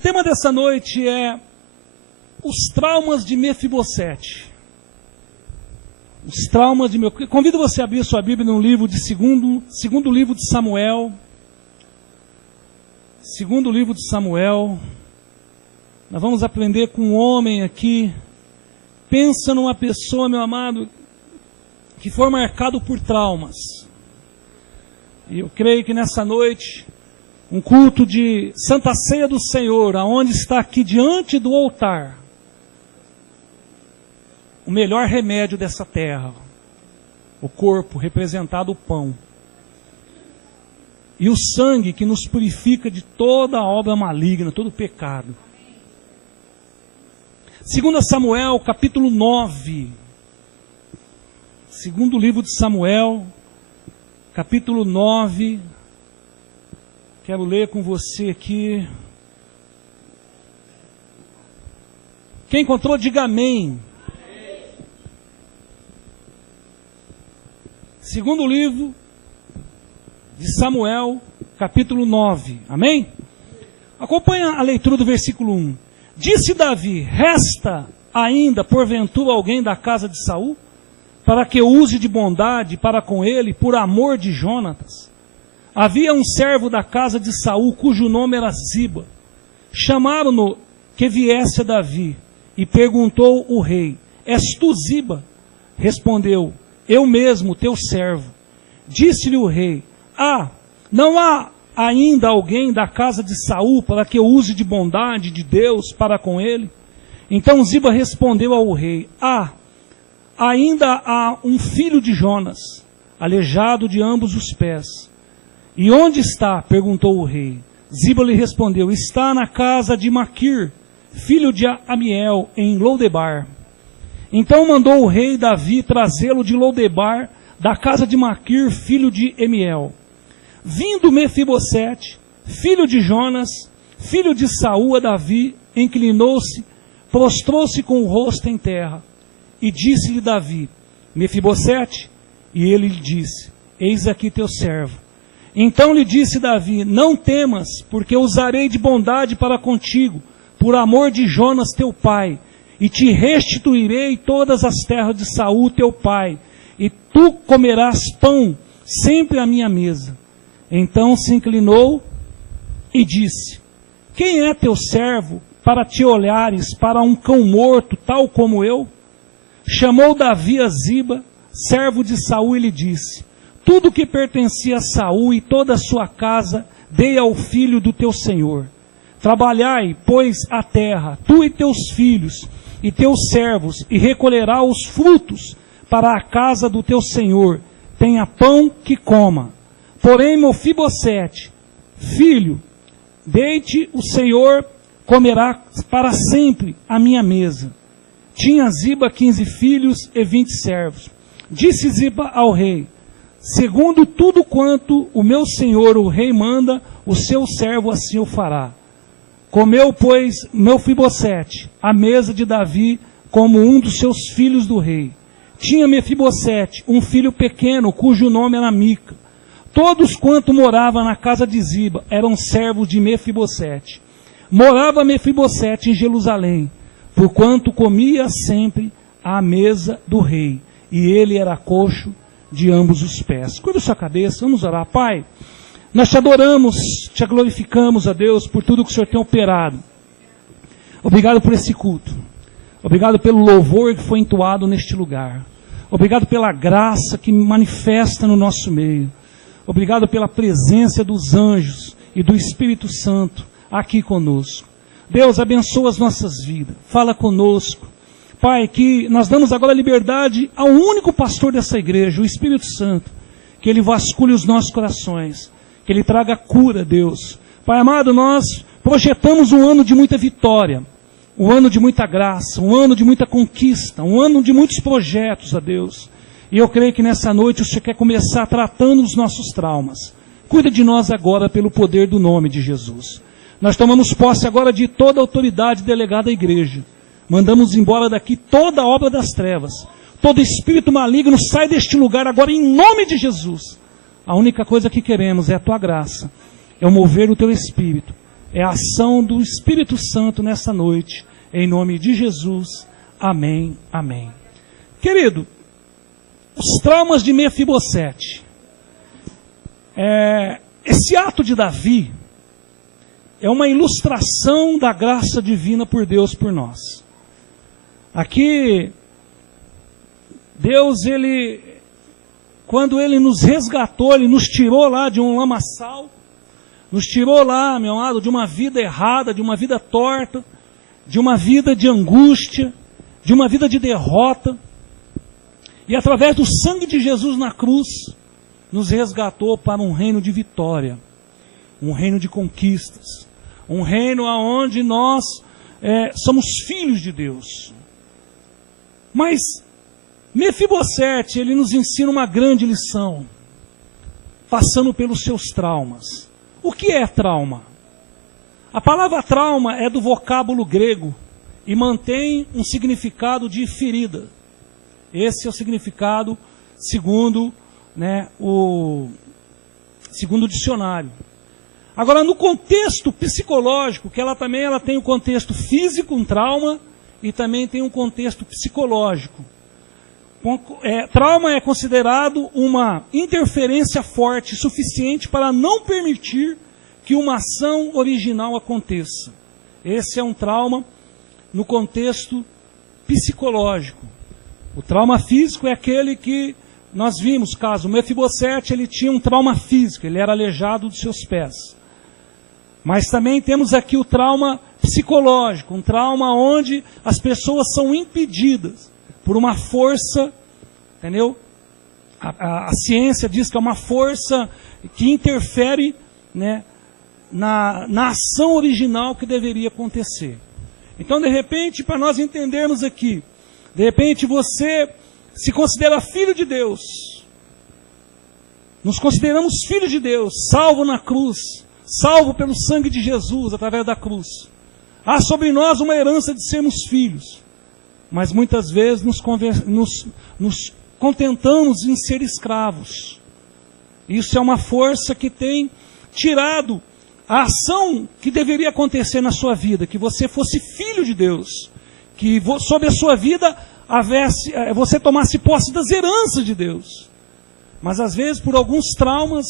O tema dessa noite é os traumas de Mefibosete. Os traumas de Mefibosete. Convido você a abrir sua Bíblia no livro de segundo livro de Samuel. Segundo livro de Samuel. Nós vamos aprender com um homem aqui. Pensa numa pessoa, meu amado, que foi marcado por traumas. E eu creio que nessa noite, um culto de Santa Ceia do Senhor, aonde está aqui diante do altar, o melhor remédio dessa terra, o corpo representado o pão, e o sangue que nos purifica de toda obra maligna, todo pecado. 2 Samuel, capítulo 9. Segundo livro de Samuel, capítulo 9. Quero ler com você aqui. Quem encontrou, diga amém. Segundo livro de Samuel, capítulo 9. Amém? Acompanha a leitura do versículo 1. Disse Davi: resta ainda, porventura, alguém da casa de Saul, para que eu use de bondade para com ele, por amor de Jonatas? Havia um servo da casa de Saul, cujo nome era Ziba. Chamaram-no que viesse a Davi, e perguntou o rei: és tu Ziba? Respondeu: eu mesmo, teu servo. Disse-lhe o rei: não há ainda alguém da casa de Saul para que eu use de bondade de Deus para com ele? Então Ziba respondeu ao rei: ainda há um filho de Jonas, aleijado de ambos os pés. E onde está? Perguntou o rei. Ziba lhe respondeu: está na casa de Maquir, filho de Amiel, em Lodebar. Então mandou o rei Davi trazê-lo de Lodebar, da casa de Maquir, filho de Amiel. Vindo Mefibosete, filho de Jonas, filho de Saul, a Davi, inclinou-se, prostrou-se com o rosto em terra, e disse-lhe Davi: Mefibosete? E ele lhe disse: eis aqui teu servo. Então lhe disse Davi: não temas, porque usarei de bondade para contigo, por amor de Jonas teu pai, e te restituirei todas as terras de Saul teu pai, e tu comerás pão sempre à minha mesa. Então se inclinou e disse: quem é teu servo para te olhares para um cão morto, tal como eu? Chamou Davi a Ziba, servo de Saul, e lhe disse: tudo que pertencia a Saul e toda a sua casa, dei ao filho do teu senhor. Trabalhai, pois, a terra, tu e teus filhos, e teus servos, e recolherá os frutos para a casa do teu senhor. Tenha pão que coma. Porém, Mefibosete, filho, deite o Senhor, comerá para sempre à minha mesa. Tinha Ziba 15 filhos e 20 servos. Disse Ziba ao rei: segundo tudo quanto o meu senhor, o rei, manda, o seu servo assim o fará. Comeu, pois, Mefibosete à mesa de Davi, como um dos seus filhos do rei. Tinha Mefibosete um filho pequeno, cujo nome era Mica. Todos quanto moravam na casa de Ziba eram servos de Mefibosete. Morava Mefibosete em Jerusalém, porquanto comia sempre à mesa do rei, e ele era coxo de ambos os pés. Curva sua cabeça, vamos orar. Pai, nós te adoramos, te glorificamos, a Deus, por tudo que o Senhor tem operado. Obrigado por esse culto. Obrigado pelo louvor que foi entoado neste lugar. Obrigado pela graça que manifesta no nosso meio. Obrigado pela presença dos anjos e do Espírito Santo aqui conosco. Deus, abençoa as nossas vidas. Fala conosco. Pai, que nós damos agora liberdade ao único pastor dessa igreja, o Espírito Santo. Que ele vasculhe os nossos corações. Que ele traga cura, Deus. Pai amado, nós projetamos um ano de muita vitória. Um ano de muita graça. Um ano de muita conquista. Um ano de muitos projetos, a Deus. E eu creio que nessa noite o Senhor quer começar tratando os nossos traumas. Cuida de nós agora pelo poder do nome de Jesus. Nós tomamos posse agora de toda a autoridade delegada à igreja. Mandamos embora daqui toda a obra das trevas. Todo espírito maligno sai deste lugar agora em nome de Jesus. A única coisa que queremos é a tua graça. É o mover do teu espírito. é a ação do Espírito Santo nessa noite, em nome de Jesus. Amém, amém. Querido, os traumas de Mefibosete. Esse ato de Davi é uma ilustração da graça divina por Deus por nós. Aqui, Deus, quando Ele nos resgatou, Ele nos tirou lá de um lamaçal, nos tirou lá, meu amado, de uma vida errada, de uma vida torta, de uma vida de angústia, de uma vida de derrota, e através do sangue de Jesus na cruz, nos resgatou para um reino de vitória, um reino de conquistas, um reino onde nós somos filhos de Deus. Mas Mefibosete, ele nos ensina uma grande lição, passando pelos seus traumas. O que é trauma? A palavra trauma é do vocábulo grego e mantém um significado de ferida. Esse é o significado segundo o dicionário. Agora, no contexto psicológico, que ela tem o contexto físico, um trauma, e também tem um contexto psicológico. Trauma é considerado uma interferência forte, suficiente para não permitir que uma ação original aconteça. Esse é um trauma no contexto psicológico. O trauma físico é aquele que nós vimos, caso Mefibosete, ele tinha um trauma físico, ele era aleijado dos seus pés. Mas também temos aqui o trauma psicológico, um trauma onde as pessoas são impedidas por uma força, entendeu? A ciência diz que é uma força que interfere, na ação original que deveria acontecer. Então, de repente, para nós entendermos aqui, de repente você se considera filho de Deus. Nos consideramos filhos de Deus, salvo na cruz, salvo pelo sangue de Jesus através da cruz. Há sobre nós uma herança de sermos filhos, mas muitas vezes nos contentamos em ser escravos. Isso é uma força que tem tirado a ação que deveria acontecer na sua vida, que você fosse filho de Deus, que sobre a sua vida você tomasse posse das heranças de Deus. Mas às vezes, por alguns traumas,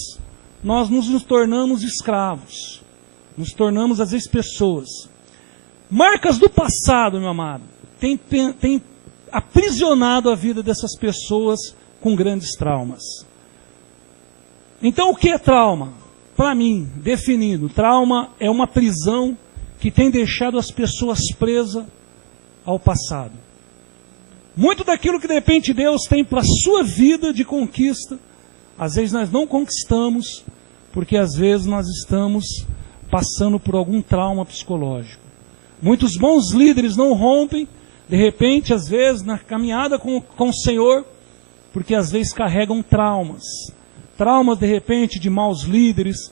nós nos tornamos escravos, nos tornamos às vezes pessoas. Marcas do passado, meu amado, tem aprisionado a vida dessas pessoas com grandes traumas. Então, o que é trauma? Para mim, definido, trauma é uma prisão que tem deixado as pessoas presas ao passado. Muito daquilo que de repente Deus tem para a sua vida de conquista, às vezes nós não conquistamos, porque às vezes nós estamos passando por algum trauma psicológico. Muitos bons líderes não rompem, de repente, às vezes, na caminhada com o Senhor, porque às vezes carregam traumas. Traumas, de repente, de maus líderes.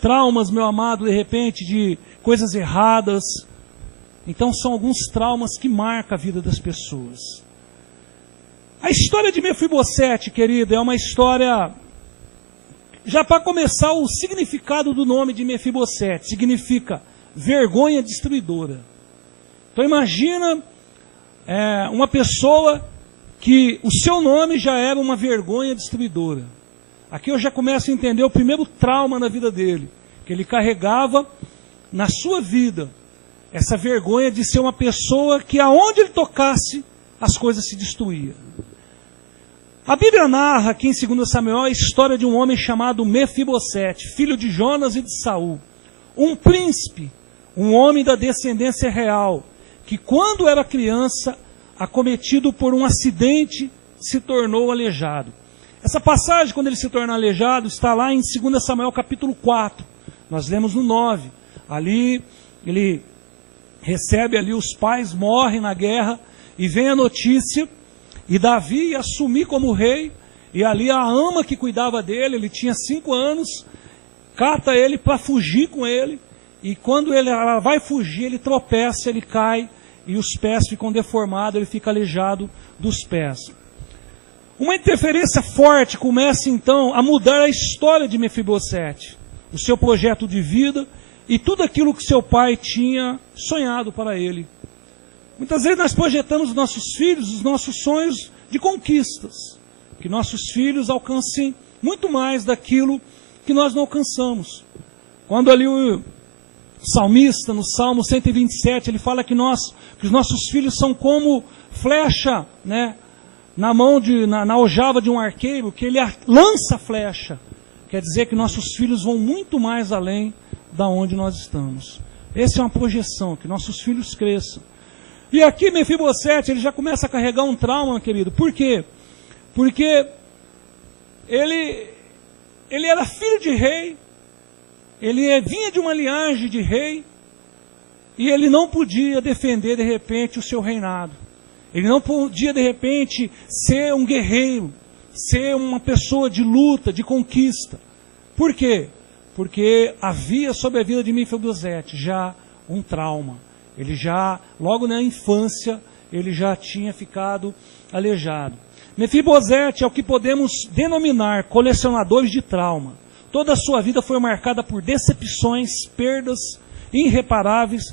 Traumas, meu amado, de repente, de coisas erradas. Então, são alguns traumas que marcam a vida das pessoas. A história de Mefibosete, querido, é uma história... Já para começar, o significado do nome de Mefibosete significa vergonha destruidora. Então imagina uma pessoa que o seu nome já era uma vergonha destruidora. Aqui eu já começo a entender o primeiro trauma na vida dele, que ele carregava na sua vida essa vergonha de ser uma pessoa que aonde ele tocasse, as coisas se destruíam. A Bíblia narra aqui em 2 Samuel a história de um homem chamado Mefibosete, filho de Jonas e de Saul, um príncipe, um homem da descendência real, que quando era criança, acometido por um acidente, se tornou aleijado. Essa passagem, quando ele se torna aleijado, está lá em 2 Samuel capítulo 4. Nós lemos no 9. Ali, ele recebe ali, os pais morrem na guerra, e vem a notícia, e Davi ia assumir como rei, e ali a ama que cuidava dele, ele tinha 5 anos, cata ele para fugir com ele, e quando ela vai fugir, ele tropeça, ele cai, e os pés ficam deformados, ele fica aleijado dos pés. Uma interferência forte começa então a mudar a história de Mefibosete, o seu projeto de vida, e tudo aquilo que seu pai tinha sonhado para ele. Muitas vezes nós projetamos os nossos filhos, os nossos sonhos de conquistas, que nossos filhos alcancem muito mais daquilo que nós não alcançamos. Quando ali o salmista, no Salmo 127, ele fala que os nossos filhos são como flecha, né, na aljava de um arqueiro, que ele lança a flecha. Quer dizer que nossos filhos vão muito mais além da onde nós estamos. Essa é uma projeção, que nossos filhos cresçam. E aqui Mefibosete, ele já começa a carregar um trauma, querido. Por quê? Porque ele era filho de rei, ele vinha de uma linhagem de rei, e ele não podia defender de repente o seu reinado. Ele não podia de repente ser um guerreiro, ser uma pessoa de luta, de conquista. Por quê? Porque havia sobre a vida de Mefibosete já um trauma. Ele já, logo na infância, ele já tinha ficado aleijado. Mefibosete é o que podemos denominar colecionadores de trauma. Toda a sua vida foi marcada por decepções, perdas irreparáveis,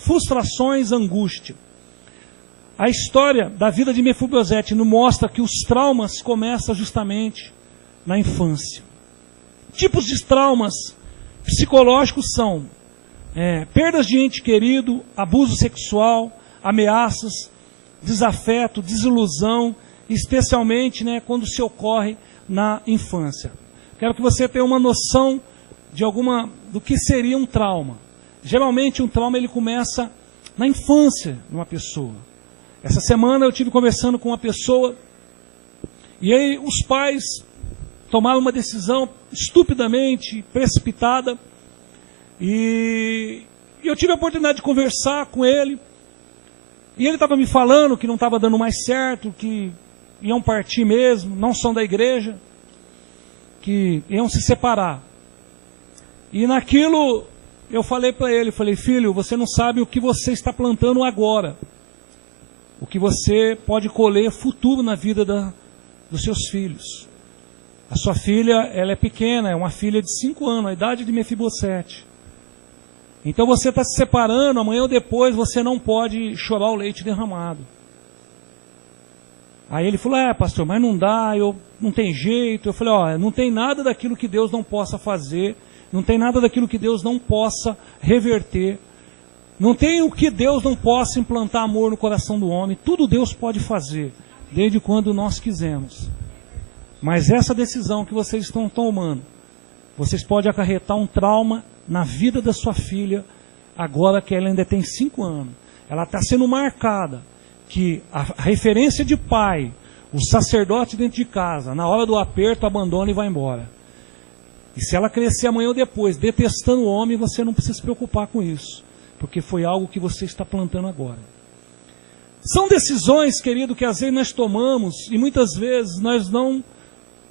frustrações, angústia. A história da vida de Mefibosete nos mostra que os traumas começam justamente na infância. Tipos de traumas psicológicos são perdas de ente querido, abuso sexual, ameaças, desafeto, desilusão, especialmente quando se ocorre na infância. Quero que você tenha uma noção do que seria um trauma. Geralmente um trauma ele começa na infância de uma pessoa. Essa semana eu estive conversando com uma pessoa e aí os pais tomaram uma decisão estupidamente precipitada e eu tive a oportunidade de conversar com ele e ele estava me falando que não estava dando mais certo, que iam partir mesmo, não são da igreja, que iam se separar. E naquilo eu falei para ele, filho, você não sabe o que você está plantando agora, o que você pode colher futuro na vida dos seus filhos. A sua filha, ela é pequena, é uma filha de 5 anos, a idade de Mefibosete. Então você está se separando, amanhã ou depois você não pode chorar o leite derramado. Aí ele falou, pastor, mas não dá, não tem jeito. Eu falei, não tem nada daquilo que Deus não possa fazer, não tem nada daquilo que Deus não possa reverter, não tem o que Deus não possa implantar amor no coração do homem, tudo Deus pode fazer, desde quando nós quisermos. Mas essa decisão que vocês estão tomando, vocês podem acarretar um trauma na vida da sua filha, agora que ela ainda tem 5 anos. Ela está sendo marcada, que a referência de pai, o sacerdote dentro de casa, na hora do aperto, abandona e vai embora. E se ela crescer amanhã ou depois, detestando o homem, você não precisa se preocupar com isso, porque foi algo que você está plantando agora. São decisões, querido, que às vezes nós tomamos, e muitas vezes nós não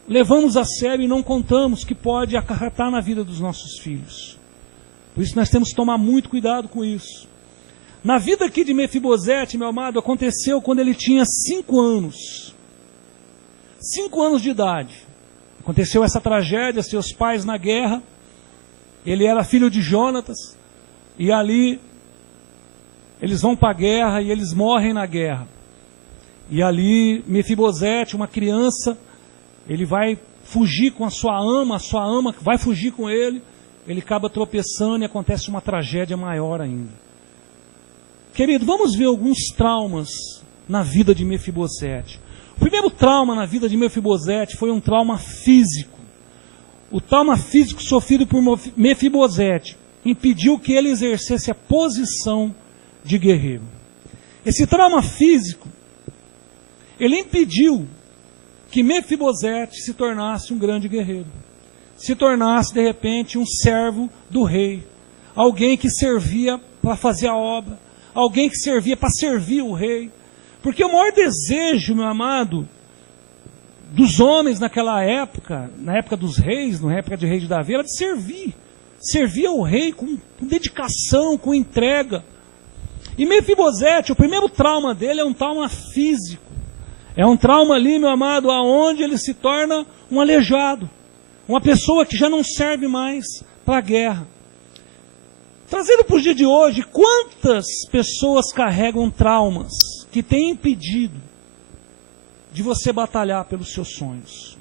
levamos a sério e não contamos que pode acarretar na vida dos nossos filhos. Por isso nós temos que tomar muito cuidado com isso. Na vida aqui de Mefibosete, meu amado, aconteceu quando ele tinha 5 anos. 5 anos de idade. Aconteceu essa tragédia, seus pais na guerra. Ele era filho de Jonatas. E ali, eles vão para a guerra e eles morrem na guerra. E ali, Mefibosete, uma criança, ele vai fugir com a sua ama vai fugir com ele acaba tropeçando e acontece uma tragédia maior ainda. Querido, vamos ver alguns traumas na vida de Mefibosete. O primeiro trauma na vida de Mefibosete foi um trauma físico. O trauma físico sofrido por Mefibosete impediu que ele exercesse a posição de guerreiro. Esse trauma físico, ele impediu que Mefibosete se tornasse um grande guerreiro. Se tornasse, de repente, um servo do rei. Alguém que servia para fazer a obra. Alguém que servia para servir o rei. Porque o maior desejo, meu amado, dos homens naquela época, na época dos reis, na época de rei de Davi, era de servir. Servir ao rei com dedicação, com entrega. E Mefibosete, o primeiro trauma dele é um trauma físico. É um trauma ali, meu amado, aonde ele se torna um aleijado. Uma pessoa que já não serve mais para a guerra. Trazendo para o dia de hoje, quantas pessoas carregam traumas que têm impedido de você batalhar pelos seus sonhos?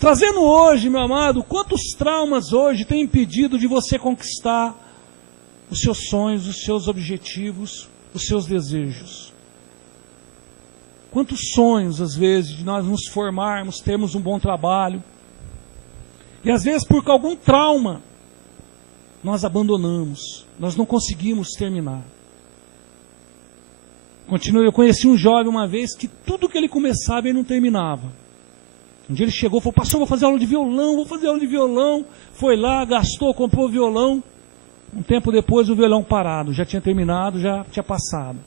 Trazendo hoje, meu amado, quantos traumas hoje têm impedido de você conquistar os seus sonhos, os seus objetivos, os seus desejos? Quantos sonhos, às vezes, de nós nos formarmos, termos um bom trabalho, e às vezes por algum trauma, nós abandonamos, nós não conseguimos terminar. Eu conheci um jovem uma vez que tudo que ele começava ele não terminava. Um dia ele chegou e falou: pastor, vou fazer aula de violão, vou fazer aula de violão. Foi lá, gastou, comprou o violão. Um tempo depois o violão parado, já tinha terminado, já tinha passado.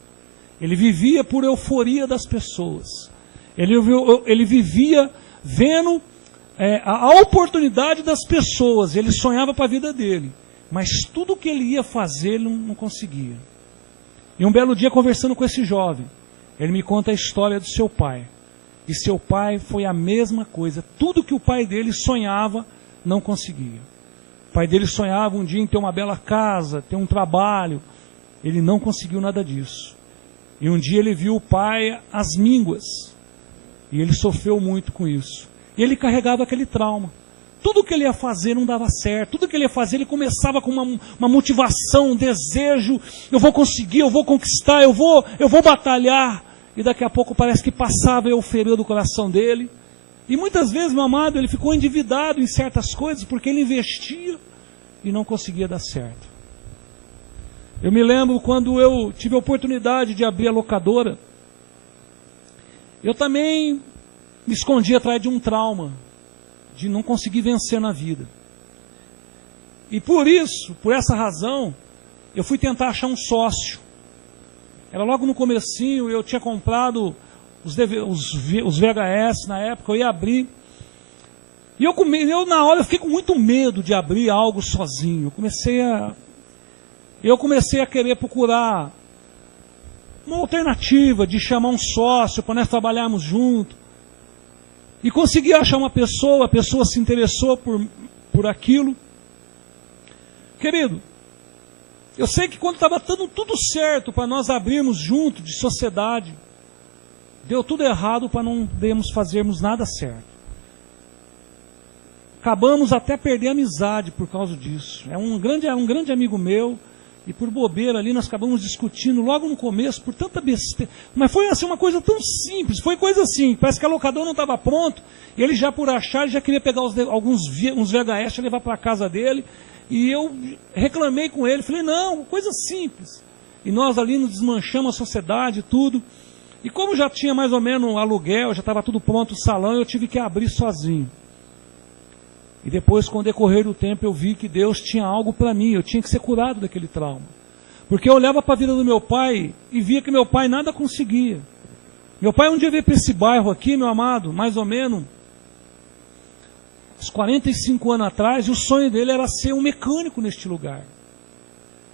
Ele vivia por euforia das pessoas. Ele vivia vendo a oportunidade das pessoas. Ele sonhava para a vida dele. Mas tudo que ele ia fazer, ele não conseguia. E um belo dia, conversando com esse jovem, ele me conta a história do seu pai. E seu pai foi a mesma coisa. Tudo que o pai dele sonhava, não conseguia. O pai dele sonhava um dia em ter uma bela casa, ter um trabalho. Ele não conseguiu nada disso. E um dia ele viu o pai às mínguas. E ele sofreu muito com isso. E ele carregava aquele trauma. Tudo que ele ia fazer não dava certo. Tudo que ele ia fazer, ele começava com uma motivação, um desejo. Eu vou conseguir, eu vou conquistar, eu vou batalhar. E daqui a pouco parece que passava a euforia do coração dele. E muitas vezes, meu amado, ele ficou endividado em certas coisas porque ele investia e não conseguia dar certo. Eu me lembro quando eu tive a oportunidade de abrir a locadora, eu também me escondi atrás de um trauma, de não conseguir vencer na vida. E por isso, por essa razão, eu fui tentar achar um sócio. Era logo no comecinho, eu tinha comprado os VHS na época, eu ia abrir. E eu na hora eu fiquei com muito medo de abrir algo sozinho. Eu comecei a querer procurar uma alternativa de chamar um sócio para nós trabalharmos juntos. E consegui achar uma pessoa, a pessoa se interessou por aquilo. Querido, eu sei que quando estava dando tudo certo para nós abrirmos junto de sociedade, deu tudo errado para não fazermos nada certo. Acabamos até perder a amizade por causa disso. É um grande amigo meu, e por bobeira ali nós acabamos discutindo logo no começo, por tanta besteira. Mas foi assim uma coisa tão simples, foi coisa assim, parece que a locadora não estava pronto, e ele já por achar, ele já queria pegar uns VHS e levar para a casa dele, e eu reclamei com ele, falei, não, coisa simples. E nós ali nos desmanchamos a sociedade, tudo. E como já tinha mais ou menos um aluguel, já estava tudo pronto, o salão, eu tive que abrir sozinho. E depois, com o decorrer do tempo, eu vi que Deus tinha algo para mim, eu tinha que ser curado daquele trauma. Porque eu olhava para a vida do meu pai e via que meu pai nada conseguia. Meu pai um dia veio para esse bairro aqui, meu amado, mais ou menos, uns 45 anos atrás, e o sonho dele era ser um mecânico neste lugar.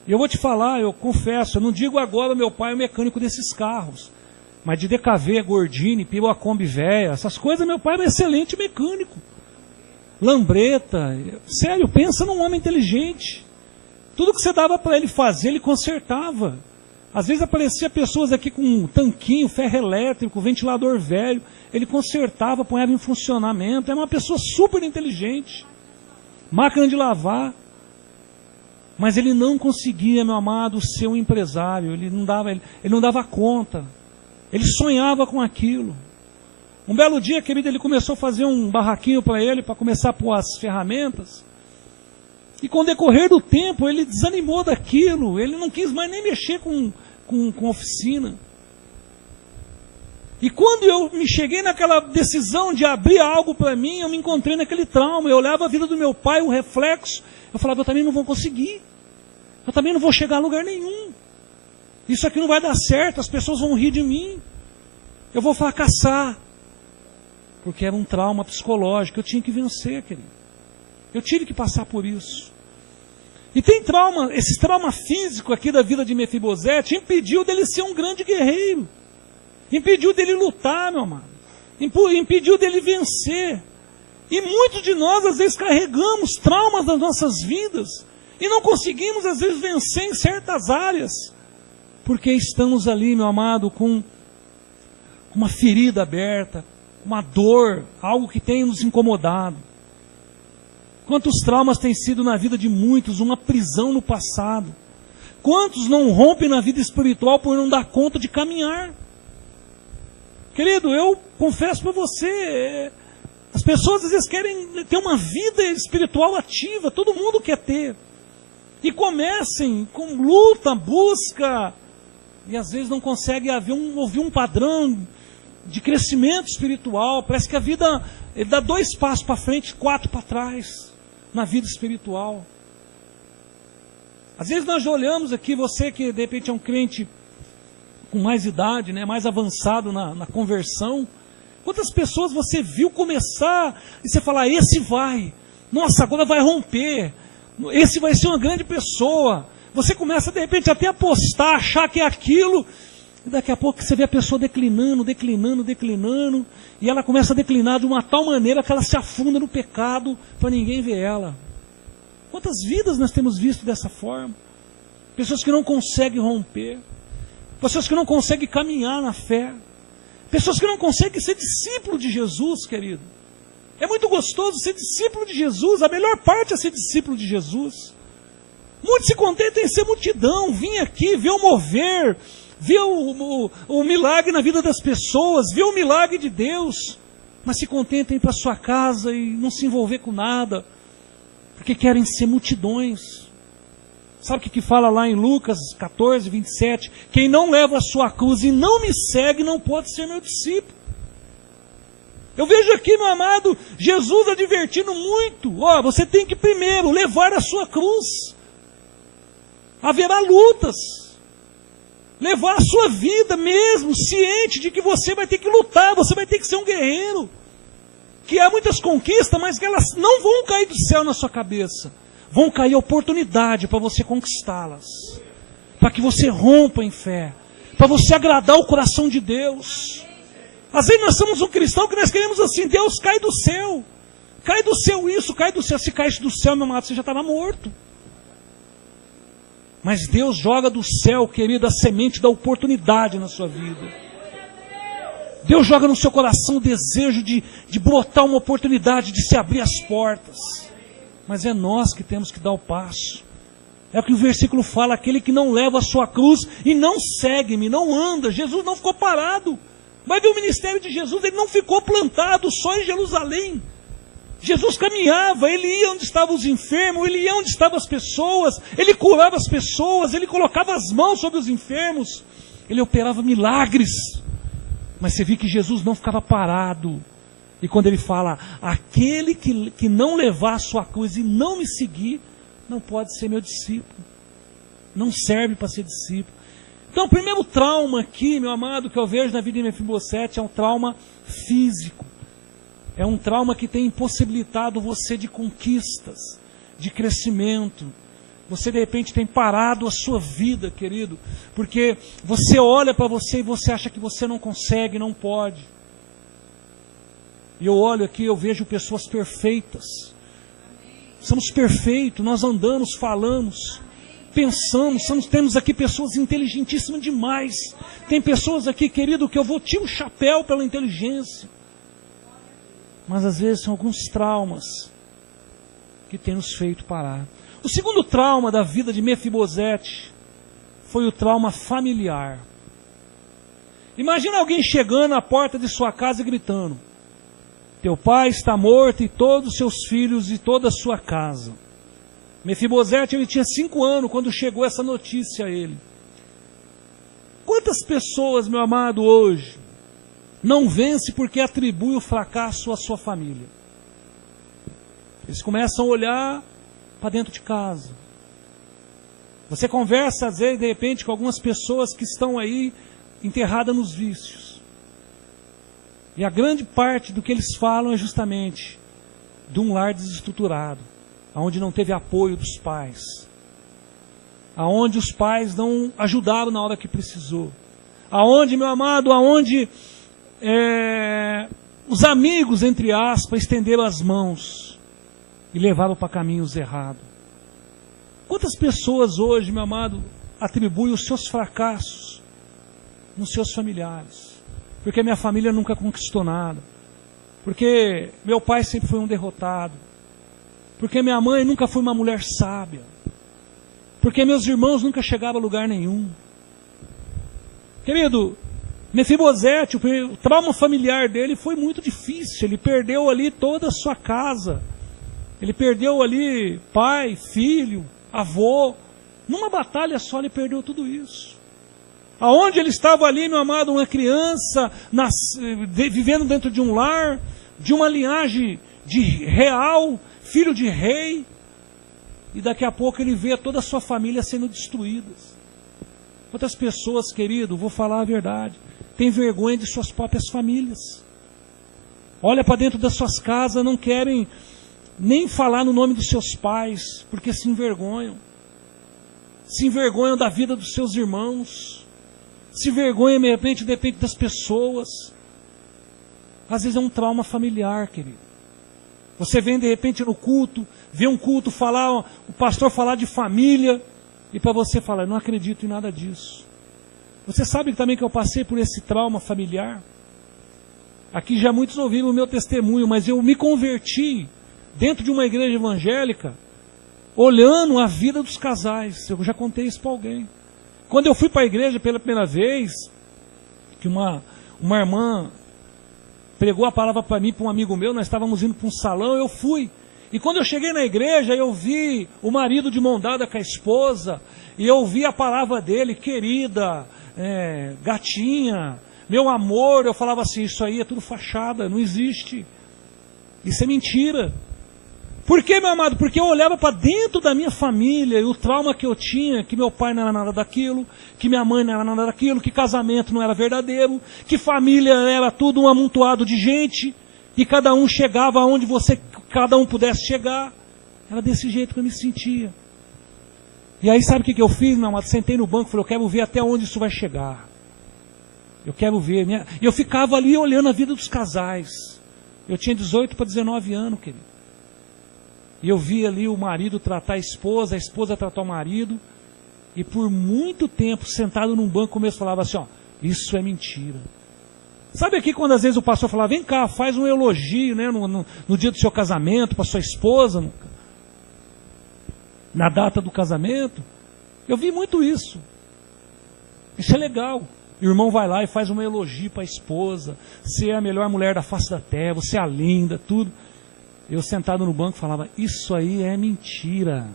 E eu vou te falar, eu confesso, eu não digo agora meu pai é o mecânico desses carros, mas de DKV, Gordini, Piba Kombi velha, essas coisas, meu pai era um excelente mecânico. Lambreta, sério, pensa num homem inteligente. Tudo que você dava para ele fazer, ele consertava. Às vezes aparecia pessoas aqui com um tanquinho, ferro elétrico, ventilador velho, ele consertava, ponhava em funcionamento. Era uma pessoa super inteligente. Máquina de lavar. Mas ele não conseguia, meu amado, ser um empresário. Ele não dava conta. Ele sonhava com aquilo. Um belo dia, querido, ele começou a fazer um barraquinho para ele, para começar a pôr as ferramentas. E com o decorrer do tempo, ele desanimou daquilo. Ele não quis mais nem mexer com oficina. E quando eu me cheguei naquela decisão de abrir algo para mim, eu me encontrei naquele trauma. Eu olhava a vida do meu pai, o reflexo. Eu falava, eu também não vou conseguir. Eu também não vou chegar a lugar nenhum. Isso aqui não vai dar certo, as pessoas vão rir de mim. Eu vou fracassar. Porque era um trauma psicológico, eu tinha que vencer, querido. Eu tive que passar por isso. E tem trauma, esse trauma físico aqui da vida de Mefibosete impediu dele ser um grande guerreiro. Impediu dele lutar, meu amado. Impediu dele vencer. E muitos de nós, às vezes, carregamos traumas das nossas vidas E não conseguimos, às vezes, vencer em certas áreas, porque estamos ali, meu amado, com uma ferida aberta, uma dor, algo que tem nos incomodado. Quantos traumas têm sido na vida de muitos, uma prisão no passado. Quantos não rompem na vida espiritual por não dar conta de caminhar? Querido, eu confesso para você, as pessoas às vezes querem ter uma vida espiritual ativa, todo mundo quer ter. E comecem com luta, busca, e às vezes não consegue ouvir um padrão de crescimento espiritual. Parece que a vida dá 2 passos para frente, 4 para trás, na vida espiritual. Às vezes nós olhamos aqui, você que de repente é um crente com mais idade, né, mais avançado na conversão, quantas pessoas você viu começar e você fala, esse vai, nossa, agora vai romper, esse vai ser uma grande pessoa. Você começa de repente até a apostar, achar que é aquilo, e daqui a pouco você vê a pessoa declinando, e ela começa a declinar de uma tal maneira que ela se afunda no pecado para ninguém ver ela. Quantas vidas nós temos visto dessa forma? Pessoas que não conseguem romper, pessoas que não conseguem caminhar na fé, pessoas que não conseguem ser discípulo de Jesus, querido. É muito gostoso ser discípulo de Jesus, a melhor parte é ser discípulo de Jesus. Muitos se contentam em ser multidão, vir aqui, ver o mover, ver o milagre na vida das pessoas, ver o milagre de Deus, mas se contentam em ir para sua casa e não se envolver com nada, porque querem ser multidões. Sabe o que fala lá em Lucas 14, 27? Quem não leva a sua cruz e não me segue não pode ser meu discípulo. Eu vejo aqui, meu amado, Jesus advertindo muito. Você tem que primeiro levar a sua cruz. Haverá lutas. Levar a sua vida mesmo, ciente de que você vai ter que lutar, você vai ter que ser um guerreiro. Que há muitas conquistas, mas que elas não vão cair do céu na sua cabeça. Vão cair a oportunidade para você conquistá-las. Para que você rompa em fé. Para você agradar o coração de Deus. Às vezes nós somos um cristão que nós queremos assim, Deus cai do céu. Cai do céu isso, cai do céu. Se caísse do céu, meu amado, você já estava morto. Mas Deus joga do céu, querido, a semente da oportunidade na sua vida. Deus joga no seu coração o desejo de brotar uma oportunidade, de se abrir as portas. Mas é nós que temos que dar o passo. É o que o versículo fala, aquele que não leva a sua cruz e não segue-me, não anda. Jesus não ficou parado. Vai ver o ministério de Jesus, ele não ficou plantado só em Jerusalém. Jesus caminhava, ele ia onde estavam os enfermos, ele ia onde estavam as pessoas, ele curava as pessoas, ele colocava as mãos sobre os enfermos, ele operava milagres. Mas você viu que Jesus não ficava parado. E quando ele fala, aquele que não levar a sua cruz e não me seguir, não pode ser meu discípulo. Não serve para ser discípulo. Então o primeiro trauma aqui, meu amado, que eu vejo na vida de Mefibosete, é um trauma físico. É um trauma que tem impossibilitado você de conquistas, de crescimento. Você de repente tem parado a sua vida, querido, porque você olha para você e você acha que você não consegue, não pode. E eu olho aqui, eu vejo pessoas perfeitas. Somos perfeitos, nós andamos, falamos, pensamos, temos aqui pessoas inteligentíssimas demais. Tem pessoas aqui, querido, que eu vou tirar o chapéu pela inteligência. Mas às vezes são alguns traumas que têm nos feito parar. O segundo trauma da vida de Mefibosete foi o trauma familiar. Imagina alguém chegando à porta de sua casa e gritando: teu pai está morto e todos os seus filhos e toda a sua casa. Mefibosete, ele tinha 5 anos quando chegou essa notícia a ele. Quantas pessoas, meu amado, hoje não vence porque atribui o fracasso à sua família? Eles começam a olhar para dentro de casa. Você conversa, às vezes, de repente, com algumas pessoas que estão aí enterradas nos vícios. E a grande parte do que eles falam é justamente de um lar desestruturado, onde não teve apoio dos pais, aonde os pais não ajudaram na hora que precisou, aonde, meu amado, aonde os amigos, entre aspas, estenderam as mãos e levaram para caminhos errados. Quantas pessoas hoje, meu amado, atribuem os seus fracassos nos seus familiares? Porque minha família nunca conquistou nada. Porque meu pai sempre foi um derrotado. Porque minha mãe nunca foi uma mulher sábia. Porque meus irmãos nunca chegavam a lugar nenhum. Querido, Mefibosete, o trauma familiar dele foi muito difícil. Ele perdeu ali toda a sua casa. Ele perdeu ali pai, filho, avô. Numa batalha só ele perdeu tudo isso. Aonde ele estava ali, meu amado, uma criança, vivendo dentro de um lar, de uma linhagem de real, filho de rei. E daqui a pouco ele vê toda a sua família sendo destruída. Quantas pessoas, querido, vou falar a verdade, têm vergonha de suas próprias famílias. Olha para dentro das suas casas, não querem nem falar no nome dos seus pais, porque se envergonham. Se envergonham da vida dos seus irmãos. Se envergonham, de repente, das pessoas. Às vezes é um trauma familiar, querido. Você vem, de repente, no culto, vê um culto falar, o pastor falar de família, e para você falar, eu não acredito em nada disso. Você sabe também que eu passei por esse trauma familiar? Aqui já muitos ouviram o meu testemunho, mas eu me converti dentro de uma igreja evangélica, olhando a vida dos casais. Eu já contei isso para alguém. Quando eu fui para a igreja pela primeira vez, que uma irmã pregou a palavra para mim, para um amigo meu, nós estávamos indo para um salão, eu fui. E quando eu cheguei na igreja, eu vi o marido de mão dada com a esposa, e eu ouvi a palavra dele, querida, gatinha, meu amor. Eu falava assim, isso aí é tudo fachada, não existe. Isso é mentira. Por quê, meu amado? Porque eu olhava para dentro da minha família e o trauma que eu tinha, que meu pai não era nada daquilo, que minha mãe não era nada daquilo, que casamento não era verdadeiro, que família era tudo um amontoado de gente, e cada um chegava aonde cada um pudesse chegar. Era desse jeito que eu me sentia. E aí sabe o que eu fiz, meu amado? Sentei no banco e falei, eu quero ver até onde isso vai chegar. Eu quero ver. E eu ficava ali olhando a vida dos casais. Eu tinha 18 para 19 anos, querido. E eu vi ali o marido tratar a esposa tratar o marido. E por muito tempo, sentado num banco, começo falava assim, ó, isso é mentira. Sabe aqui quando às vezes o pastor falava, vem cá, faz um elogio, né, no dia do seu casamento, para sua esposa, na data do casamento? Eu vi muito isso. Isso é legal. O irmão vai lá e faz um elogio para a esposa. Você é a melhor mulher da face da terra, você é a linda, tudo. Eu sentado no banco falava, isso aí é mentira.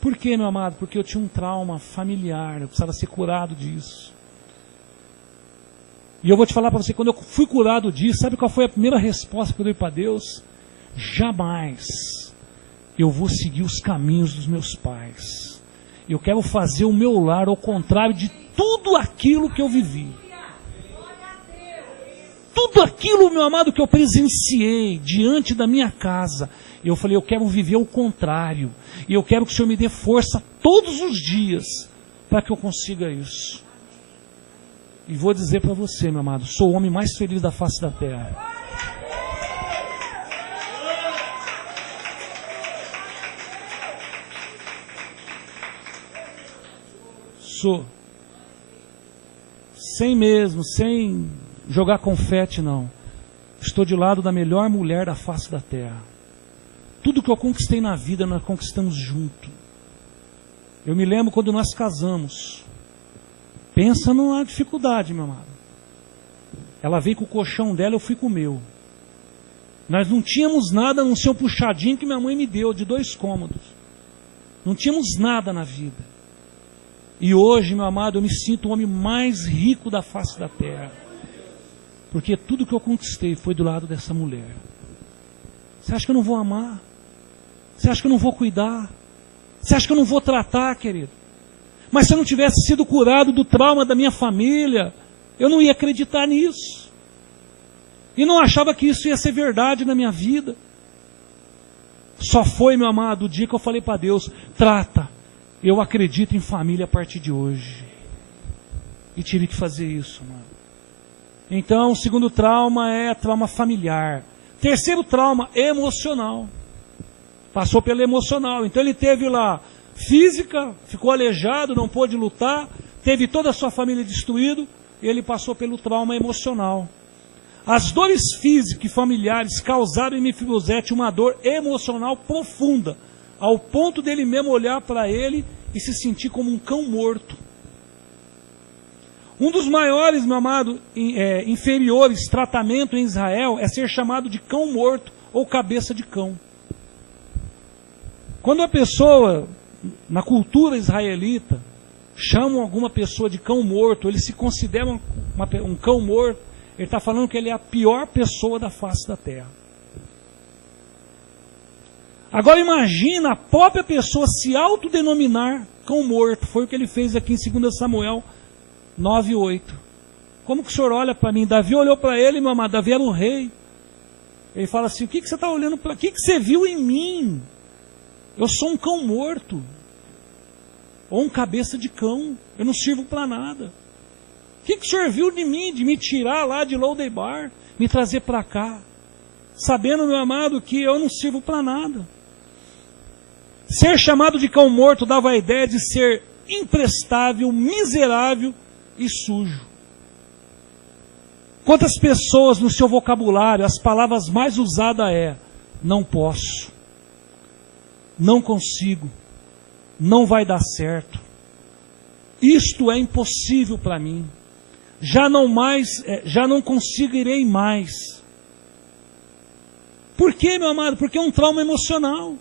Por quê, meu amado? Porque eu tinha um trauma familiar, eu precisava ser curado disso. E eu vou te falar para você, quando eu fui curado disso, sabe qual foi a primeira resposta que eu dei para Deus? Jamais eu vou seguir os caminhos dos meus pais. Eu quero fazer o meu lar ao contrário de tudo aquilo que eu vivi. Tudo aquilo, meu amado, que eu presenciei diante da minha casa, eu falei, eu quero viver o contrário. E eu quero que o Senhor me dê força todos os dias para que eu consiga isso. E vou dizer para você, meu amado, sou o homem mais feliz da face da terra. Sou. Sem jogar confete, não. Estou de lado da melhor mulher da face da terra. Tudo que eu conquistei na vida, nós conquistamos junto. Eu me lembro quando nós casamos. Pensa numa dificuldade, meu amado. Ela veio com o colchão dela, eu fui com o meu. Nós não tínhamos nada, a não ser um puxadinho que minha mãe me deu, de 2 cômodos. Não tínhamos nada na vida. E hoje, meu amado, eu me sinto o homem mais rico da face da terra. Porque tudo que eu conquistei foi do lado dessa mulher. Você acha que eu não vou amar? Você acha que eu não vou cuidar? Você acha que eu não vou tratar, querido? Mas se eu não tivesse sido curado do trauma da minha família, eu não ia acreditar nisso. E não achava que isso ia ser verdade na minha vida. Só foi, meu amado, o dia que eu falei para Deus, trata, eu acredito em família a partir de hoje. E tive que fazer isso, mano. Então, o segundo trauma é trauma familiar. Terceiro trauma, emocional. Passou pelo emocional. Então ele teve lá física, ficou aleijado, não pôde lutar, teve toda a sua família destruída, e ele passou pelo trauma emocional. As dores físicas e familiares causaram em Mefibosete uma dor emocional profunda, ao ponto dele mesmo olhar para ele e se sentir como um cão morto. Um dos maiores, meu amado, inferiores tratamento em Israel é ser chamado de cão morto ou cabeça de cão. Quando a pessoa, na cultura israelita, chamam alguma pessoa de cão morto, eles se consideram um cão morto, ele está falando que ele é a pior pessoa da face da terra. Agora imagina a própria pessoa se autodenominar cão morto. Foi o que ele fez aqui em 2 Samuel 9:8. Como que o senhor olha para mim? Davi olhou para ele, meu amado, Davi era um rei. Ele fala assim, o que você está olhando para... O que você viu em mim? Eu sou um cão morto. Ou um cabeça de cão. Eu não sirvo para nada. O que o senhor viu de mim? De me tirar lá de Lodebar, me trazer para cá. Sabendo, meu amado, que eu não sirvo para nada. Ser chamado de cão morto dava a ideia de ser imprestável, miserável e sujo. Quantas pessoas no seu vocabulário, as palavras mais usadas é: não posso, não consigo, não vai dar certo, isto é impossível para mim, já não conseguirei mais. Por quê, meu amado? Porque é um trauma emocional.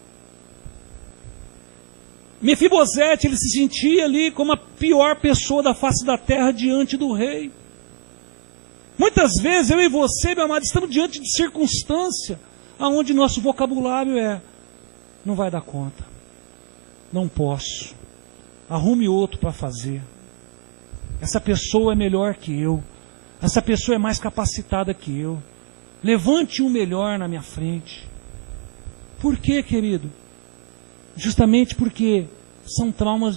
Mefibosete, ele se sentia ali como a pior pessoa da face da terra diante do rei. Muitas vezes eu e você, meu amado, estamos diante de circunstância onde nosso vocabulário é: não vai dar conta, não posso, arrume outro para fazer, essa pessoa é melhor que eu, essa pessoa é mais capacitada que eu, levante um melhor na minha frente. Por quê, querido? Justamente porque são traumas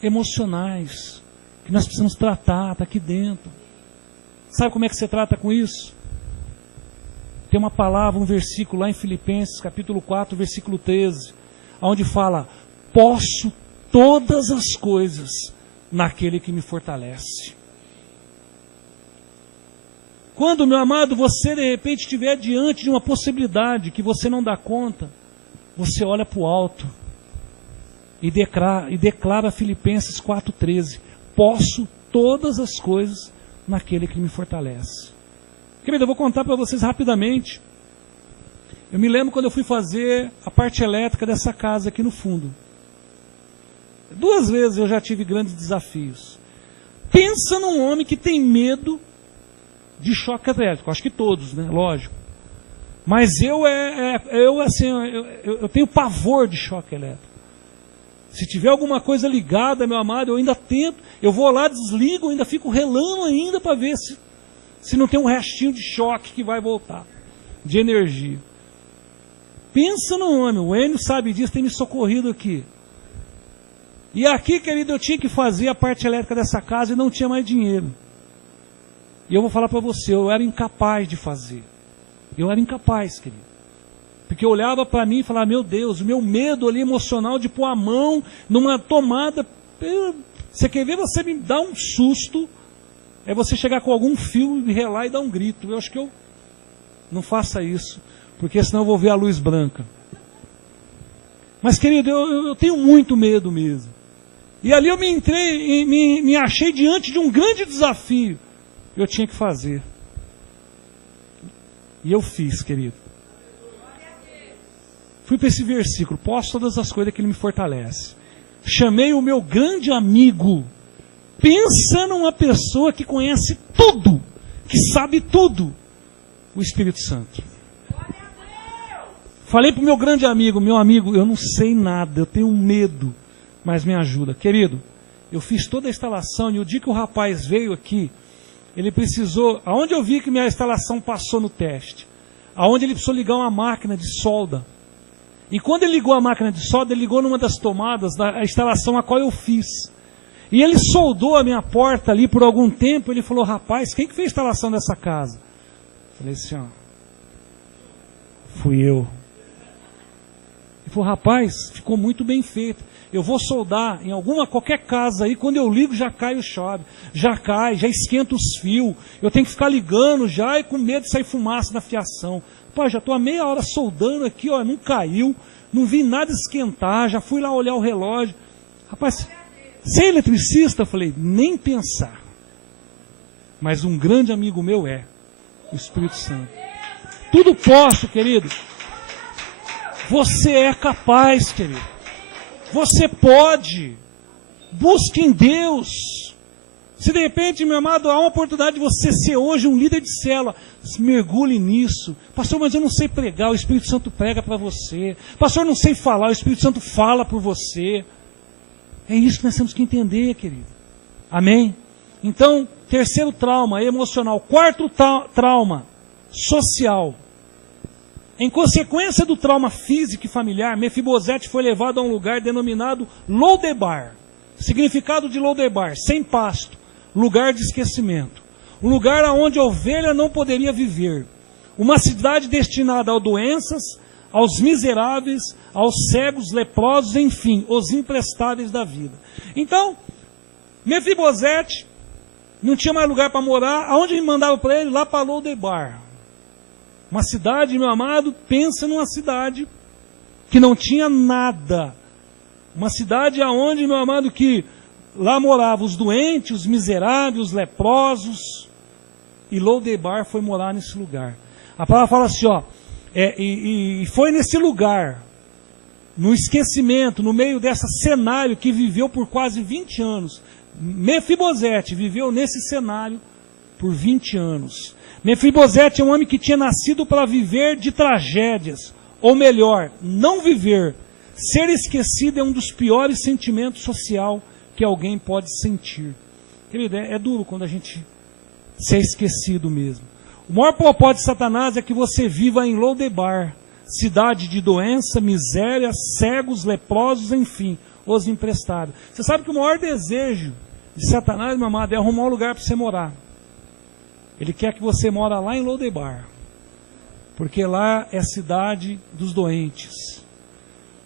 emocionais que nós precisamos tratar, está aqui dentro. Sabe como é que você trata com isso? Tem uma palavra, um versículo lá em Filipenses, capítulo 4, versículo 13, onde fala: posso todas as coisas naquele que me fortalece. Quando, meu amado, você de repente estiver diante de uma possibilidade que você não dá conta, você olha para o alto e declara Filipenses 4,13: posso todas as coisas naquele que me fortalece. Querido, eu vou contar para vocês rapidamente. Eu me lembro quando eu fui fazer a parte elétrica dessa casa aqui no fundo. 2 vezes eu já tive grandes desafios. Pensa num homem que tem medo de choque elétrico. Acho que todos, né? Lógico. Mas eu tenho pavor de choque elétrico. Se tiver alguma coisa ligada, meu amado, eu ainda tento, eu vou lá, desligo, ainda fico relando ainda para ver se não tem um restinho de choque que vai voltar, de energia. Pensa no homem, o Enio sabe disso, tem me socorrido aqui. E aqui, querido, eu tinha que fazer a parte elétrica dessa casa e não tinha mais dinheiro. E eu vou falar para você, eu era incapaz de fazer. Eu era incapaz, querido. Porque eu olhava para mim e falava: meu Deus, o meu medo ali emocional de pôr a mão numa tomada. Você quer ver você me dar um susto? É você chegar com algum fio e relar e dar um grito. Eu acho que eu não faça isso, porque senão eu vou ver a luz branca. Mas, querido, eu tenho muito medo mesmo. E ali eu me achei diante de um grande desafio. Eu tinha que fazer. E eu fiz, querido. Fui para esse versículo: posso todas as coisas que ele me fortalece. Chamei o meu grande amigo. Pensa numa pessoa que conhece tudo, que sabe tudo. O Espírito Santo. Falei para o meu grande amigo: meu amigo, eu não sei nada, eu tenho medo, mas me ajuda. Querido, eu fiz toda a instalação e o dia que o rapaz veio aqui, ele precisou, aonde eu vi que minha instalação passou no teste, aonde ele precisou ligar uma máquina de solda. E quando ele ligou a máquina de solda, ele ligou numa das tomadas da instalação a qual eu fiz. E ele soldou a minha porta ali por algum tempo. Ele falou: rapaz, quem que fez a instalação dessa casa? Eu falei assim: ó, fui eu. Ele falou, rapaz, ficou muito bem feito. Eu vou soldar em qualquer casa aí, quando eu ligo já cai o chave. Já cai, já esquenta os fios. Eu tenho que ficar ligando já e com medo de sair fumaça na fiação. Pô, já estou há meia hora soldando aqui, ó, não caiu, não vi nada esquentar, já fui lá olhar o relógio. Rapaz, você é eletricista? Eu falei, nem pensar. Mas um grande amigo meu o Espírito Santo. Tudo posso, querido. Você é capaz, querido. Você pode. Busque em Deus. Se de repente, meu amado, há uma oportunidade de você ser hoje um líder de célula, mergulhe nisso. Pastor, mas eu não sei pregar, o Espírito Santo prega para você. Pastor, eu não sei falar, o Espírito Santo fala por você. É isso que nós temos que entender, querido. Amém? Então, terceiro trauma emocional. Quarto trauma social. Em consequência do trauma físico e familiar, Mefibosete foi levado a um lugar denominado Lodebar. Significado de Lodebar, sem pasto, lugar de esquecimento. Um lugar onde a ovelha não poderia viver. Uma cidade destinada a doenças, aos miseráveis, aos cegos, leprosos, enfim, os imprestáveis da vida. Então, Mefibosete não tinha mais lugar para morar. Aonde me mandava para ele? Lá para Lodebar. Uma cidade, meu amado, pensa numa cidade que não tinha nada. Uma cidade aonde, meu amado, que lá moravam os doentes, os miseráveis, os leprosos. E Lodebar foi morar nesse lugar. A palavra fala assim, ó, e foi nesse lugar, no esquecimento, no meio desse cenário que viveu por quase 20 anos. Mefibosete viveu nesse cenário por 20 anos. Mefibosete é um homem que tinha nascido para viver de tragédias, ou melhor, não viver. Ser esquecido é um dos piores sentimentos social que alguém pode sentir. Querido, é duro quando a gente ser esquecido mesmo. O maior propósito de Satanás é que você viva em Lodebar, cidade de doença, miséria, cegos, leprosos, enfim, os emprestados. Você sabe que o maior desejo de Satanás, meu amado, é arrumar um lugar para você morar. Ele quer que você mora lá em Lodebar, porque lá é a cidade dos doentes,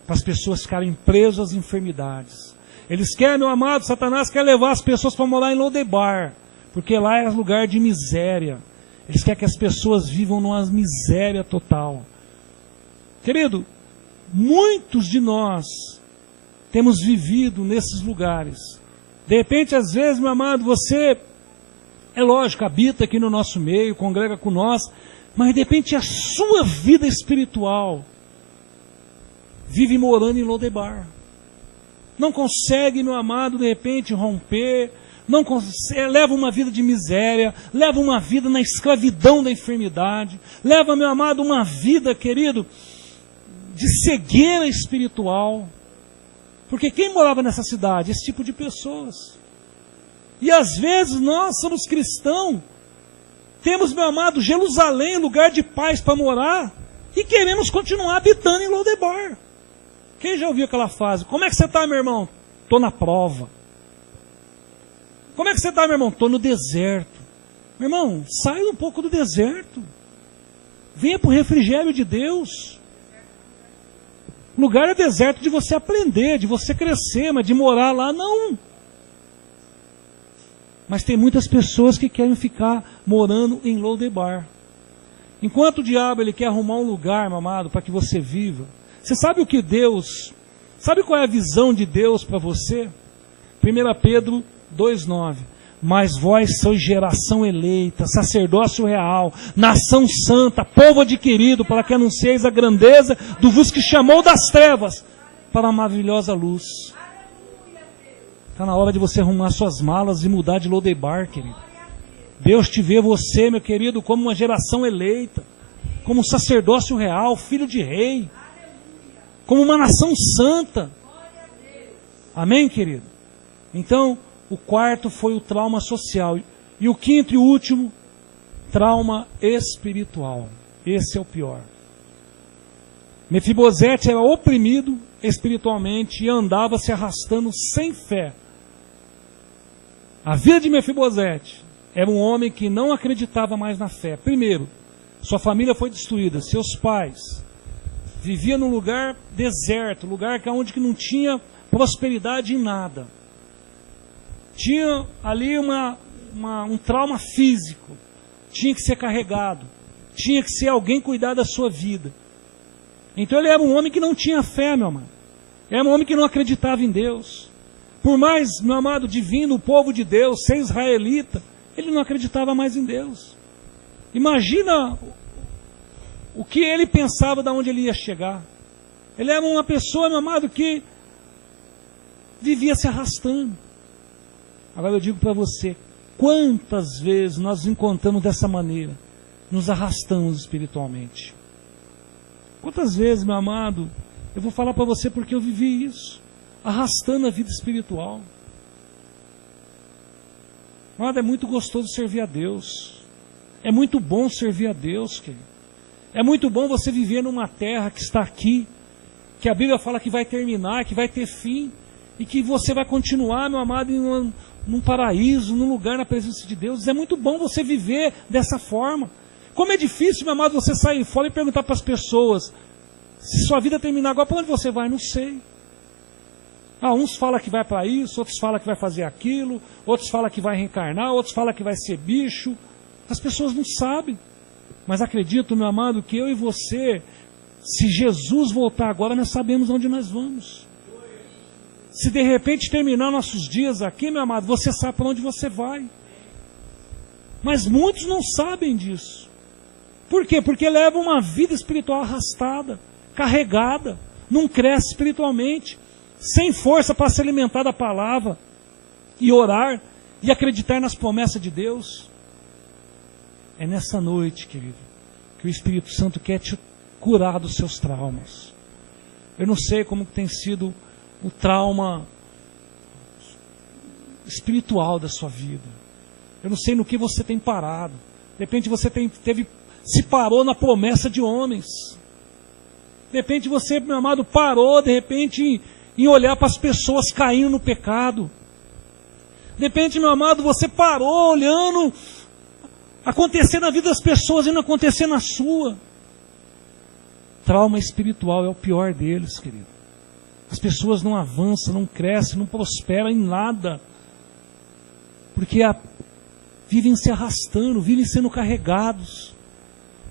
para as pessoas ficarem presas às enfermidades. Eles querem, meu amado, Satanás quer levar as pessoas para morar em Lodebar, porque lá é lugar de miséria. Eles querem que as pessoas vivam numa miséria total. Querido, muitos de nós temos vivido nesses lugares. De repente, às vezes, meu amado, você, é lógico, habita aqui no nosso meio, congrega com nós, mas de repente a sua vida espiritual vive morando em Lodebar. Não consegue, meu amado, de repente romper, não consegue, leva uma vida de miséria, leva uma vida na escravidão da enfermidade, leva, meu amado, uma vida, querido, de cegueira espiritual. Porque quem morava nessa cidade? Esse tipo de pessoas. E às vezes nós somos cristãos, temos, meu amado, Jerusalém, lugar de paz para morar, e queremos continuar habitando em Lodebar. Quem já ouviu aquela frase? Como é que você está, meu irmão? Estou na prova. Como é que você está, meu irmão? Estou no deserto. Meu irmão, saia um pouco do deserto. Venha para o refrigério de Deus. O lugar é deserto de você aprender, de você crescer, mas de morar lá, não. Mas tem muitas pessoas que querem ficar morando em Lodebar. Enquanto o diabo ele quer arrumar um lugar, meu amado, para que você viva. Você sabe o que Deus, sabe qual é a visão de Deus para você? 1 Pedro 2,9. Mas vós sois geração eleita, sacerdócio real, nação santa, povo adquirido, para que anuncieis a grandeza do vos que chamou das trevas para a maravilhosa luz. Está na hora de você arrumar suas malas e mudar de Lodebar, querido. Deus te vê você, meu querido, como uma geração eleita, como um sacerdócio real, filho de rei, como uma nação santa. Amém, querido? Então, o quarto foi o trauma social. E o quinto e último, trauma espiritual. Esse é o pior. Mefibosete era oprimido espiritualmente e andava se arrastando sem fé. A vida de Mefibosete era um homem que não acreditava mais na fé. Primeiro, sua família foi destruída, seus pais, vivia num lugar deserto, lugar onde não tinha prosperidade em nada. Tinha ali um trauma físico, tinha que ser carregado, tinha que ser alguém cuidar da sua vida. Então ele era um homem que não tinha fé, meu amado. Era um homem que não acreditava em Deus. Por mais, meu amado, divino, o povo de Deus, ser israelita, ele não acreditava mais em Deus. Imagina o que ele pensava de onde ele ia chegar. Ele era uma pessoa, meu amado, que vivia se arrastando. Agora eu digo para você, quantas vezes nós nos encontramos dessa maneira, nos arrastamos espiritualmente. Quantas vezes, meu amado, eu vou falar para você porque eu vivi isso, arrastando a vida espiritual. Amado, é muito gostoso servir a Deus. É muito bom servir a Deus, querido. É muito bom você viver numa terra que está aqui, que a Bíblia fala que vai terminar, que vai ter fim, e que você vai continuar, meu amado, num paraíso, num lugar na presença de Deus. É muito bom você viver dessa forma. Como é difícil, meu amado, você sair fora e perguntar para as pessoas, se sua vida terminar agora, para onde você vai? Não sei. Uns falam que vai para isso, outros falam que vai fazer aquilo, outros falam que vai reencarnar, outros falam que vai ser bicho. As pessoas não sabem. Mas acredito, meu amado, que eu e você, se Jesus voltar agora, nós sabemos onde nós vamos. Se de repente terminar nossos dias aqui, meu amado, você sabe para onde você vai. Mas muitos não sabem disso. Por quê? Porque levam uma vida espiritual arrastada, carregada, não cresce espiritualmente, sem força para se alimentar da palavra, e orar, e acreditar nas promessas de Deus. É nessa noite, querido, que o Espírito Santo quer te curar dos seus traumas. Eu não sei como tem sido o trauma espiritual da sua vida. Eu não sei no que você tem parado. De repente você se parou na promessa de homens. De repente você, meu amado, parou, de repente, em olhar para as pessoas caindo no pecado. De repente, meu amado, você parou olhando acontecer na vida das pessoas e não acontecer na sua. Trauma espiritual é o pior deles, querido. As pessoas não avançam, não crescem, não prosperam em nada. Porque vivem se arrastando, vivem sendo carregados.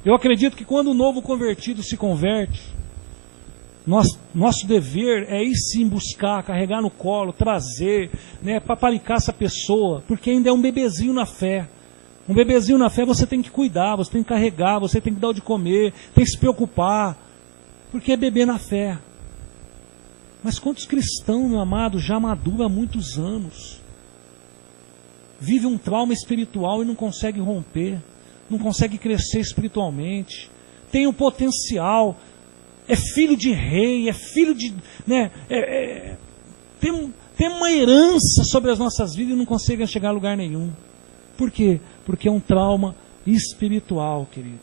Eu acredito que quando o novo convertido se converte, nosso dever é ir sim buscar, carregar no colo, trazer, paparicar essa pessoa, porque ainda é um bebezinho na fé. Um bebezinho na fé você tem que cuidar, você tem que carregar, você tem que dar o de comer, tem que se preocupar, porque é bebê na fé. Mas quantos cristãos, meu amado, já maduram há muitos anos, vive um trauma espiritual e não consegue romper, não consegue crescer espiritualmente, tem um potencial, é filho de rei, é filho de... tem uma herança sobre as nossas vidas e não consegue chegar a lugar nenhum. Por quê? Porque é um trauma espiritual, querido.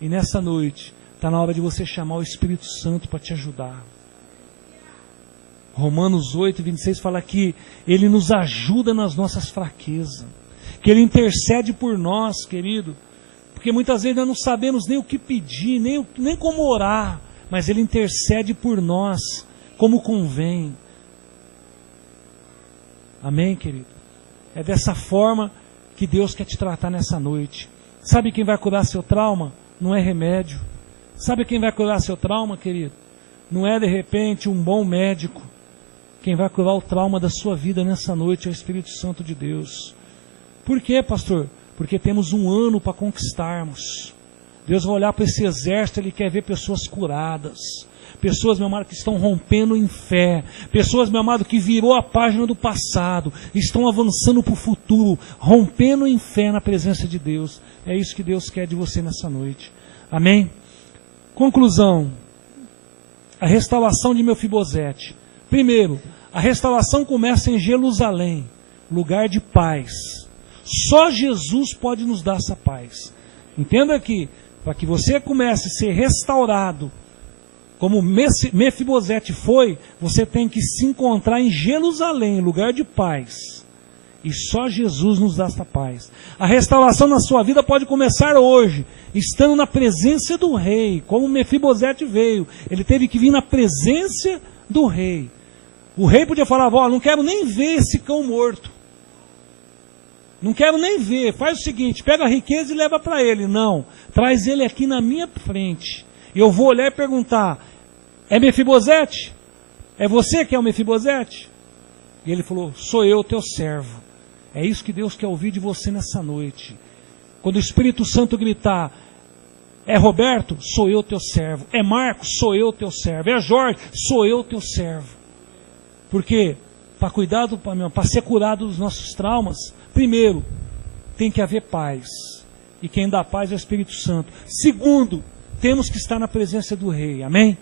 E nessa noite, está na hora de você chamar o Espírito Santo para te ajudar. Romanos 8, 26 fala que Ele nos ajuda nas nossas fraquezas, que Ele intercede por nós, querido, porque muitas vezes nós não sabemos nem o que pedir, nem como orar, mas Ele intercede por nós, como convém. Amém, querido? É dessa forma que Deus quer te tratar nessa noite. Sabe quem vai curar seu trauma? Não é remédio. Sabe quem vai curar seu trauma, querido? Não é de repente um bom médico. Quem vai curar o trauma da sua vida nessa noite é o Espírito Santo de Deus. Por quê, pastor? Porque temos um ano para conquistarmos. Deus vai olhar para esse exército, Ele quer ver pessoas curadas. Pessoas, meu amado, que estão rompendo em fé. Pessoas, meu amado, que virou a página do passado. Estão avançando para o futuro. Rompendo em fé na presença de Deus. É isso que Deus quer de você nessa noite. Amém? Conclusão. A restauração de Mefibosete. Primeiro, a restauração começa em Jerusalém. Lugar de paz. Só Jesus pode nos dar essa paz. Entenda aqui. Para que você comece a ser restaurado, como Mefibosete foi, você tem que se encontrar em Jerusalém, lugar de paz. E só Jesus nos dá essa paz. A restauração na sua vida pode começar hoje, estando na presença do rei, como Mefibosete veio. Ele teve que vir na presença do rei. O rei podia falar, não quero nem ver esse cão morto. Não quero nem ver. Faz o seguinte, pega a riqueza e leva para ele. Não, traz ele aqui na minha frente. Eu vou olhar e perguntar, é Mefibosete? É você que é o Mefibosete? E ele falou, sou eu, teu servo. É isso que Deus quer ouvir de você nessa noite. Quando o Espírito Santo gritar, é Roberto? Sou eu, teu servo. É Marcos? Sou eu, teu servo. É Jorge? Sou eu, teu servo. Porque, para ser curado dos nossos traumas, primeiro, tem que haver paz. E quem dá paz é o Espírito Santo. Segundo, temos que estar na presença do rei. Amém?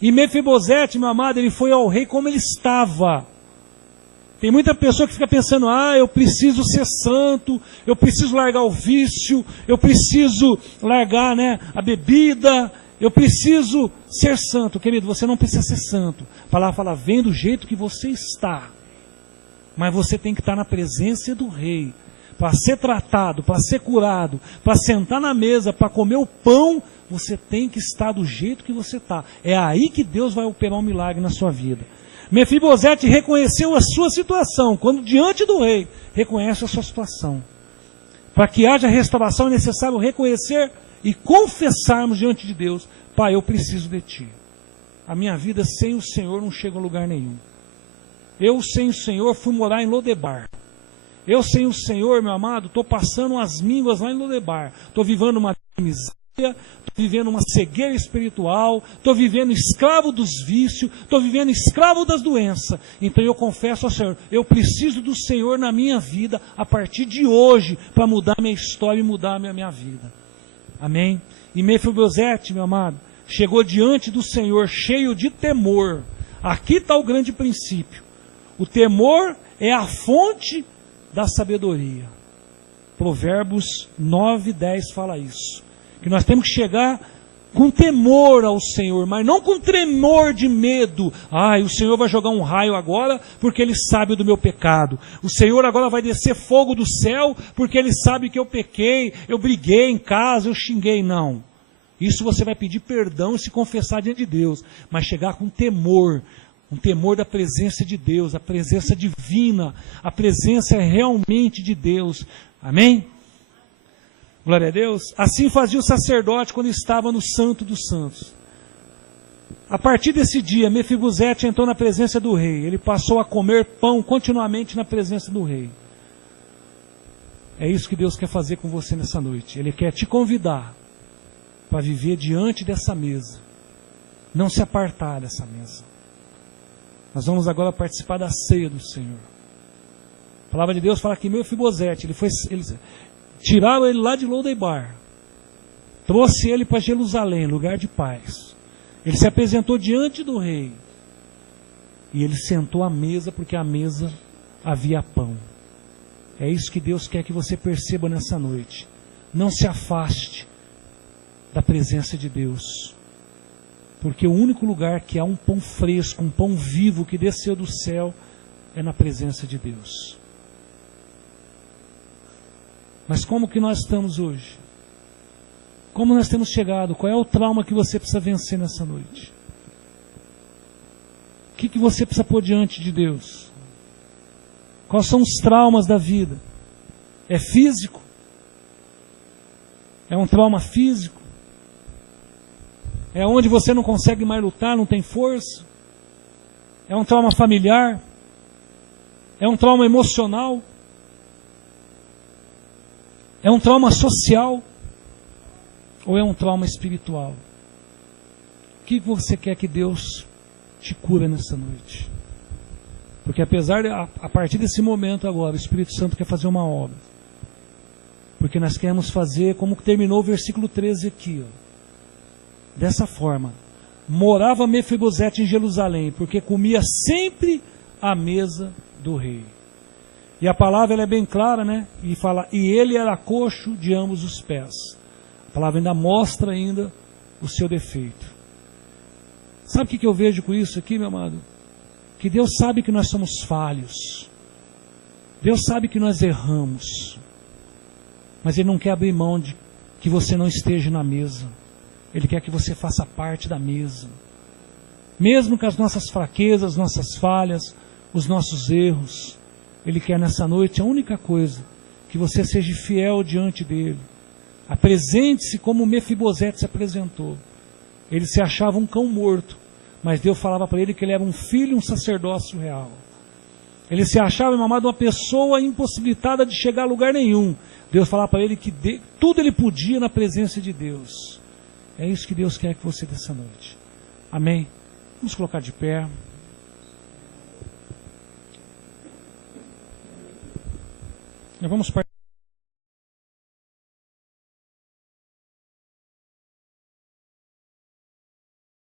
E Mefibosete, meu amado, ele foi ao rei como ele estava. Tem muita pessoa que fica pensando, eu preciso ser santo, eu preciso largar o vício, eu preciso largar, a bebida, eu preciso ser santo. Querido, você não precisa ser santo. A palavra fala, vem do jeito que você está. Mas você tem que estar na presença do rei. Para ser tratado, para ser curado, para sentar na mesa, para comer o pão, você tem que estar do jeito que você está. É aí que Deus vai operar um milagre na sua vida. Mefibosete reconheceu a sua situação. Quando diante do rei, reconhece a sua situação. Para que haja restauração é necessário reconhecer e confessarmos diante de Deus, Pai, eu preciso de Ti. A minha vida sem o Senhor não chega a lugar nenhum. Eu sem o Senhor fui morar em Lodebar. Eu sem o Senhor, meu amado, estou passando as mínguas lá em Lodebar. Estou vivendo uma miséria. Estou vivendo uma cegueira espiritual, estou vivendo escravo dos vícios, estou vivendo escravo das doenças. Então eu confesso ao Senhor, eu preciso do Senhor na minha vida a partir de hoje, para mudar minha história e mudar a minha vida. Amém? E Mefibosete, meu amado, chegou diante do Senhor cheio de temor. Aqui está o grande princípio. O temor é a fonte da sabedoria. Provérbios 9:10 fala isso. Que nós temos que chegar com temor ao Senhor, mas não com tremor de medo. O Senhor vai jogar um raio agora, porque Ele sabe do meu pecado. O Senhor agora vai descer fogo do céu, porque Ele sabe que eu pequei, eu briguei em casa, eu xinguei. Não. Isso você vai pedir perdão e se confessar diante de Deus. Mas chegar com temor, um temor da presença de Deus, a presença divina, a presença realmente de Deus. Amém? Glória a Deus. Assim fazia o sacerdote quando estava no Santo dos Santos. A partir desse dia, Mefibosete entrou na presença do rei. Ele passou a comer pão continuamente na presença do rei. É isso que Deus quer fazer com você nessa noite. Ele quer te convidar para viver diante dessa mesa. Não se apartar dessa mesa. Nós vamos agora participar da ceia do Senhor. A palavra de Deus fala que Mefibosete, tiraram ele lá de Lodebar, trouxe ele para Jerusalém, lugar de paz. Ele se apresentou diante do rei e ele sentou à mesa, porque à mesa havia pão. É isso que Deus quer que você perceba nessa noite. Não se afaste da presença de Deus, porque o único lugar que há um pão fresco, um pão vivo que desceu do céu, é na presença de Deus. Mas como que nós estamos hoje? Como nós temos chegado? Qual é o trauma que você precisa vencer nessa noite? O que você precisa pôr diante de Deus? Quais são os traumas da vida? É físico? É um trauma físico? É onde você não consegue mais lutar, não tem força? É um trauma familiar? É um trauma emocional? É um trauma social? Ou é um trauma espiritual? O que você quer que Deus te cura nessa noite? Porque apesar de, a partir desse momento agora, o Espírito Santo quer fazer uma obra. Porque nós queremos fazer como terminou o versículo 13 aqui. Dessa forma. Morava Mefibosete em Jerusalém, porque comia sempre à mesa do rei. E a palavra ela é bem clara, né? E fala, e ele era coxo de ambos os pés. A palavra ainda mostra ainda o seu defeito. Sabe o que eu vejo com isso aqui, meu amado? Que Deus sabe que nós somos falhos. Deus sabe que nós erramos, mas Ele não quer abrir mão de que você não esteja na mesa. Ele quer que você faça parte da mesa. Mesmo com as nossas fraquezas, nossas falhas, os nossos erros, Ele quer nessa noite a única coisa, que você seja fiel diante dEle. Apresente-se como Mefibosete se apresentou. Ele se achava um cão morto, mas Deus falava para ele que ele era um filho e um sacerdócio real. Ele se achava, meu amado, uma pessoa impossibilitada de chegar a lugar nenhum. Deus falava para ele que tudo ele podia na presença de Deus. É isso que Deus quer que você dessa noite. Amém? Vamos colocar de pé. Nós vamos partir.